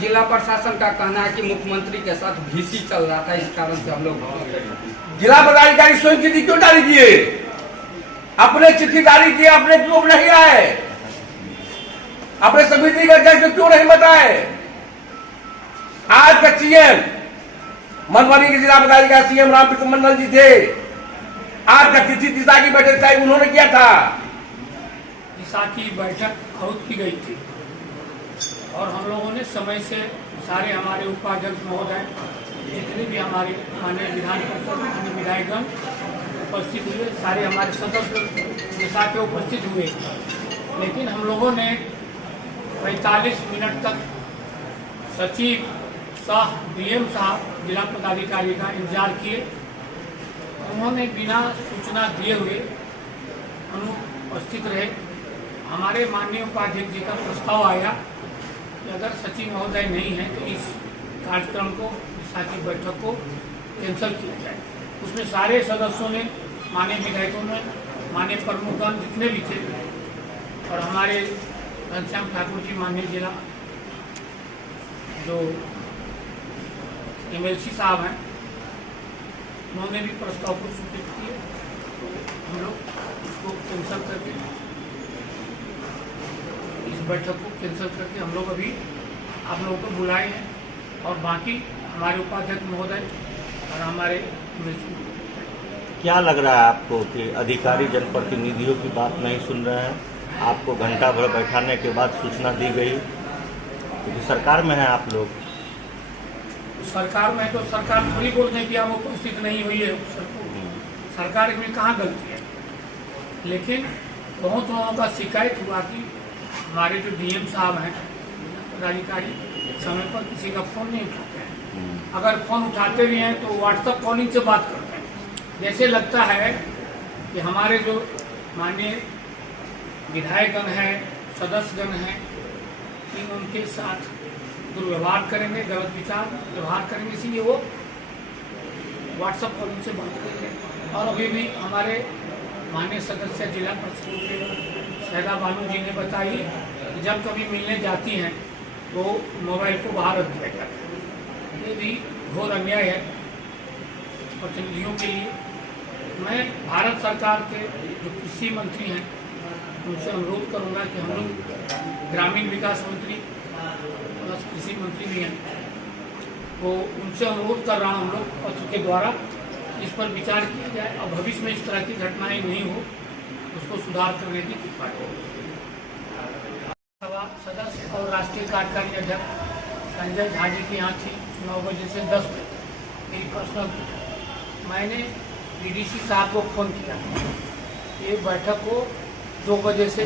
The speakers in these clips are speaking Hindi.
जिला प्रशासन का कहना है कि मुख्यमंत्री के साथ भीसी चल रहा था, इस कारण से हम लोग जिला पदाधिकारी स्वयं चिट्ठी क्यों जारी किए? अपने चिट्ठी जारी किए, अपने क्यों नहीं आए? अपने समिति के अध्यक्ष क्यों नहीं बताए? आज का सीएम मधुबनी के जिला पदाधिकारी सीएम रामकृष्ण मंडल जी थे। आज का तिथि दिशा की बैठक तय उन्होंने किया था। दिशा की बैठक बहुत की गई थी और हम लोगों ने समय से सारे हमारे उपाध्यक्ष महोदय जितने भी हमारे माननीय विधान परिषद माननीय विधायकगण उपस्थित हुए, सारे हमारे सदस्य दिशा के उपस्थित हुए, लेकिन हम लोगों ने 45 मिनट तक सचिव सह डीएम साहब जिला पदाधिकारी का इंतजार किए। उन्होंने बिना सूचना दिए हुए अनुपस्थित रहे। हमारे माननीय उपाध्यक्ष जी का प्रस्ताव आया कि अगर सचिव महोदय नहीं है तो इस कार्यक्रम को, दिशा की बैठक को कैंसिल किया जाए। उसमें सारे सदस्यों ने, माननीय विधायकों ने, माननीय प्रमुखगण जितने भी थे और हमारे घनश्याम ठाकुर जी माननीय जिला जो एमएलसी साहब हैं, उन्होंने भी प्रस्ताव को स्वीकृत किए। हम लोग इसको कैंसिल करके, इस बैठक को कैंसिल करके हम लोग अभी आप लोगों को बुलाए हैं और बाकी हमारे उपाध्यक्ष महोदय और हमारे एमएलसी। क्या लग रहा है आपको कि अधिकारी जनप्रतिनिधियों की बात नहीं सुन रहे हैं? आपको घंटा भर बैठाने के बाद सूचना दी गई, क्योंकि सरकार में है आप लोग। सरकार में तो सरकार थोड़ी बोल रही कि आप उपस्थित नहीं हुई है। सरकार में कहाँ गलती है? लेकिन बहुत लोगों का शिकायत हुआ कि हमारे जो डीएम साहब हैं, पदाधिकारी समय पर किसी का फोन नहीं उठाते हैं। अगर फोन उठाते भी हैं तो व्हाट्सएप कॉलिंग से बात करते हैं। जैसे लगता है कि हमारे जो माननीय विधायकगण हैं, सदस्यगण हैं, कि उनके साथ दुर्व्यवहार करेंगे, गलत विचार व्यवहार करेंगे, इसीलिए वो व्हाट्सएप कॉलिंग से बात करेंगे। और अभी भी हमारे माननीय सदस्य जिला परिषद के शहदा बानू जी ने बताई कि जब कभी मिलने जाती हैं तो मोबाइल को बाहर रख दिया जाता है। ये भी घोर अन्याय है प्रतिनिधियों के लिए। मैं भारत सरकार के जो कृषि मंत्री हैं उनसे अनुरोध करूंगा कि हम लोग ग्रामीण विकास मंत्री प्लस कृषि मंत्री भी हैं, तो उनसे अनुरोध कर रहा हूँ हम लोग पत्र के द्वारा इस पर विचार किया जाए और भविष्य में इस तरह की घटनाएं नहीं हो, उसको सुधार करने की कृपा हो। सभा सदस्य और राष्ट्रीय कार्यकारिणी अध्यक्ष संजय झा जी की यहाँ थी 9 बजे से 10 बजे मेरी पर्सनल। मैंने डीडीसी साहब को फ़ोन किया, ये बैठक को 2 बजे से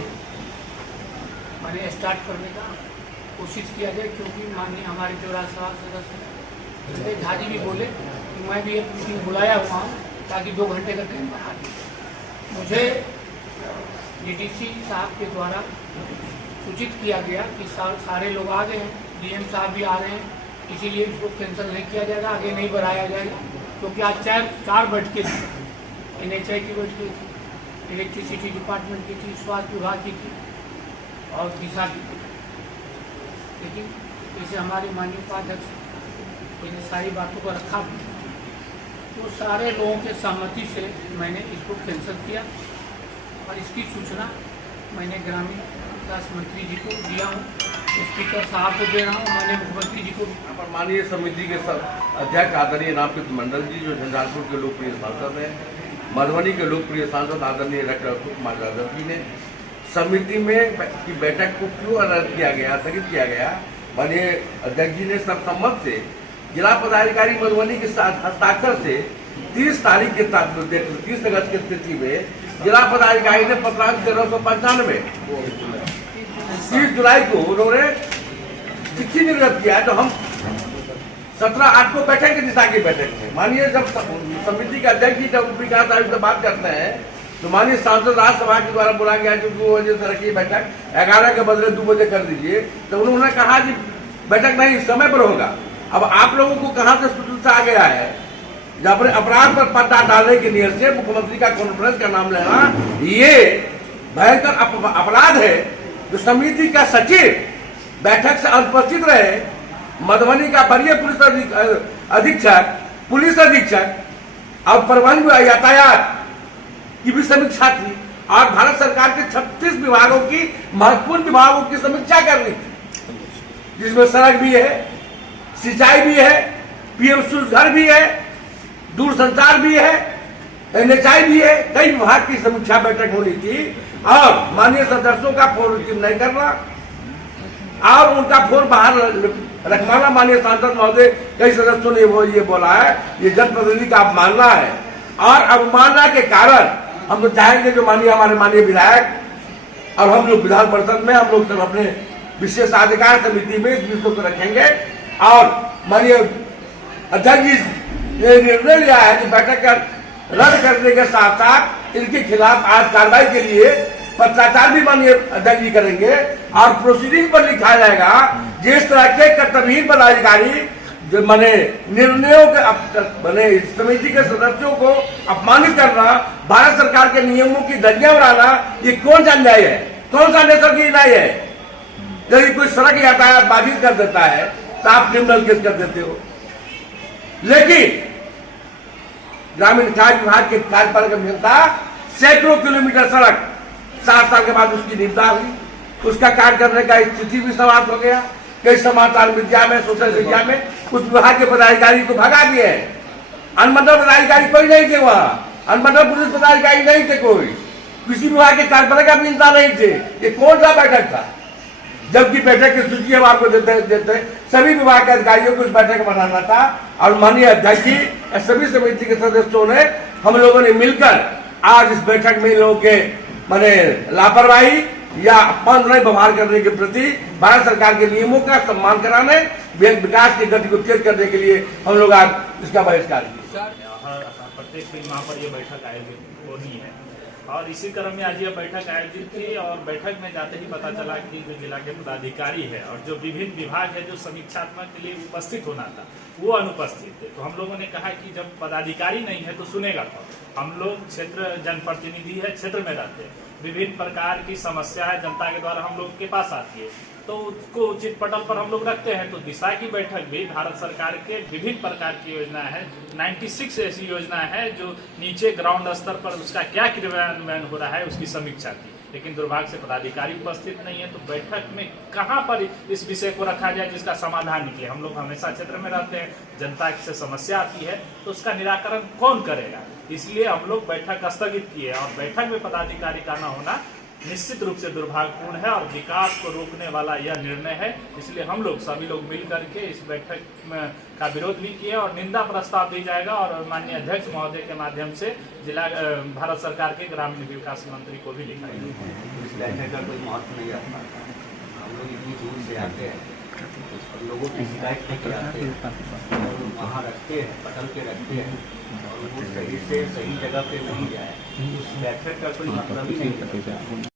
मैंने स्टार्ट करने का कोशिश किया जाए, क्योंकि माननीय हमारे जो राज्यसभा सदस्य संजय झा जी भी बोले कि मैं भी एक मीटिंग बुलाया हुआ हूँ ताकि 2 घंटे का टाइम बढ़ा दिया। मुझे डीडीसी साहब के द्वारा सूचित किया गया कि सारे लोग आ गए हैं, डीएम साहब भी आ रहे हैं, इसीलिए इसको कैंसिल नहीं किया जाएगा, आगे नहीं बढ़ाया जाएगा। क्योंकि आज 4 बैठकें थी, NHI की बैठकें थी, इलेक्ट्रिसिटी डिपार्टमेंट की थी, स्वास्थ्य विभाग की थी और दिशा की थी। लेकिन जैसे हमारे माननीय उपाध्यक्ष इन सारी बातों को रखा भी, तो सारे लोगों के सहमति से मैंने इसको कैंसिल किया और इसकी सूचना मैंने ग्रामीण विकास मंत्री जी को दिया हूँ, स्पीकर साहब को दे रहा हूँ, माननीय मुख्यमंत्री जी को। माननीय समिति के अध्यक्ष आदरणीय रामकृष्ण मंडल जी, जो झंझारपुर के लोकप्रिय सांसद हैं, मधुबनी के लोकप्रिय सांसद आदरणीय डॉक्टर अशोक कुमार यादव जी ने समिति में की बैठक को क्यों रद्द किया गया, स्थगित किया गया? माननीय अध्यक्ष जी ने सर्वसम्मत से जिला पदाधिकारी मधुबनी के हस्ताक्षर से 30 तारीख के 30 अगस्त की स्थिति में जिला पदाधिकारी ने पत्रांक 1395 30 जुलाई को उन्होंने चिट्ठी निर्गत किया। तो हम 17/8 को बैठेंगे दिशा की बैठक में। मानिए जब समिति के अध्यक्ष जी जब विकास आयुक्त से बात करते हैं तो माननीय सांसद राज्यसभा के द्वारा बोला गया कि 2 बजे से रखिए बैठक, 11 के बदले 2 बजे कर दीजिए। तो उन्होंने कहा कि बैठक नहीं समय पर होगा। अब आप लोगों को कहां से सूचना आ गया है? जब अपराध पर पर्दा डालने की नियत से मुख्यमंत्री का कॉन्फ्रेंस का नाम लेना, ये भयंकर अपराध है। जो समिति का सचिव बैठक से अनुपस्थित रहे, मधुबनी का वरीय अधीक्षक, पुलिस अधीक्षक और परिवहन यातायात की भी समीक्षा थी और भारत सरकार के 36 विभागों की महत्वपूर्ण विभागों की समीक्षा करनी थी, जिसमें सड़क भी है, सिंचाई भी है, पीएम सूर्य घर भी है, दूरसंचार भी है, एनएचआई भी है, कई विभाग की समीक्षा बैठक होनी थी। और माननीय सदस्यों का फोन रिसीव नहीं करना और उनका फोन बाहर रखवाना, माननीय सांसद महोदय कई सदस्यों ने वो ये बोला है, ये जनप्रतिनिधि का अवमानना है और अवमानना के कारण हम तो चाहेंगे जो हमारे माननीय विधायक और हम लोग विधान परिषद में हम लोग सब अपने विशेषाधिकार समिति में इस विषय को रखेंगे और माननीय अध्यक्ष जी ने निर्णय लिया है कि बैठक रद्द करने के साथ साथ इनके खिलाफ आज कार्रवाई के लिए पत्राचार भी माननीय अध्यक्ष जी करेंगे और प्रोसीडिंग पर लिखा जाएगा जिस तरह के कर्तव्यहीन पदाधिकारी जो माने निर्णयों के माने समिति के सदस्यों को अपमानित करना, भारत सरकार के नियमों की धज्जियां उड़ाना, ये कौन सा न्याय है? कौन सा नेता की न्याय है? यदि कोई सड़क यातायात बाधित कर देता है तो आप क्रिमिनल केस कर देते हो, लेकिन ग्रामीण कार्य विभाग के कार्यपालक अभियंता सैकड़ों किलोमीटर सड़क 7 साल के बाद उसकी निविदा हुई, उसका कार्य करने का स्थिति भी समाप्त हो गया। कई समाचार मीडिया में, सोशल मीडिया में उस विभाग के पदाधिकारी को भगा दिए, अनुमंडल पदाधिकारी कोई नहीं थे, वहां अनुमंडल पुलिस पदाधिकारी नहीं थे, कोई किसी विभाग के कार्यपालक अभियंता नहीं थे। ये कौन सा बैठक था? जबकि बैठक की सूची हम आपको देते सभी विभाग के अधिकारियों को इस बैठक में बनाना था और माननीय अध्यक्ष जी सभी समिति के सदस्यों ने हम लोगों ने मिलकर आज इस बैठक में लोगों के माने लापरवाही या अपमान व्यवहार करने के प्रति भारत सरकार के नियमों का सम्मान कराने, विकास की गति को तेज करने के लिए हम लोग आज इसका बहिष्कार किया। प्रत्येक माह पर यह बैठक आयोजित होनी है और इसी क्रम में आज यह बैठक आयोजित की और बैठक में जाते ही पता चला कि जो जिला के पदाधिकारी है और जो विभिन्न विभाग है जो समीक्षात्मक के लिए उपस्थित होना था वो अनुपस्थित थे। तो हम लोगों ने कहा कि जब पदाधिकारी नहीं है तो सुनेगा कौन? हम लोग क्षेत्र जनप्रतिनिधि है, क्षेत्र में रहते हैं, विभिन्न प्रकार की समस्या है जनता के द्वारा हम लोग के पास आती है तो उसको उचित पटल पर हम लोग रखते हैं। तो दिशा की बैठक भी भारत सरकार के विभिन्न प्रकार की योजना है, 96 ऐसी योजना है जो नीचे ग्राउंड स्तर पर उसका क्या क्रियान्वयन हो रहा है उसकी समीक्षा की, लेकिन दुर्भाग्य से पदाधिकारी उपस्थित नहीं है। तो बैठक में कहां पर इस विषय को रखा जाए जिसका समाधान निकले? हम लोग हमेशा क्षेत्र में रहते हैं, जनता से समस्या आती है तो उसका निराकरण कौन करेगा? इसलिए हम लोग बैठक स्थगित किए और बैठक में पदाधिकारी का न होना निश्चित रूप से दुर्भाग्यपूर्ण है और विकास को रोकने वाला यह निर्णय है। इसलिए हम लोग सभी लोग मिल करके इस बैठक का विरोध भी किया और निंदा प्रस्ताव दी जाएगा और माननीय अध्यक्ष महोदय के माध्यम से जिला भारत सरकार के ग्रामीण विकास मंत्री को भी लिखा गया। इस बैठक का कोई महत्व नहीं आता, हम लोग इतनी दूर से आते हैं, लोगों की शिकायत लेके आते हैं और वहाँ रखते हैं, पटल के रखते हैं और वो सही से सही जगह पे नहीं जाए, उस बैठक का कोई मतलब ही नहीं।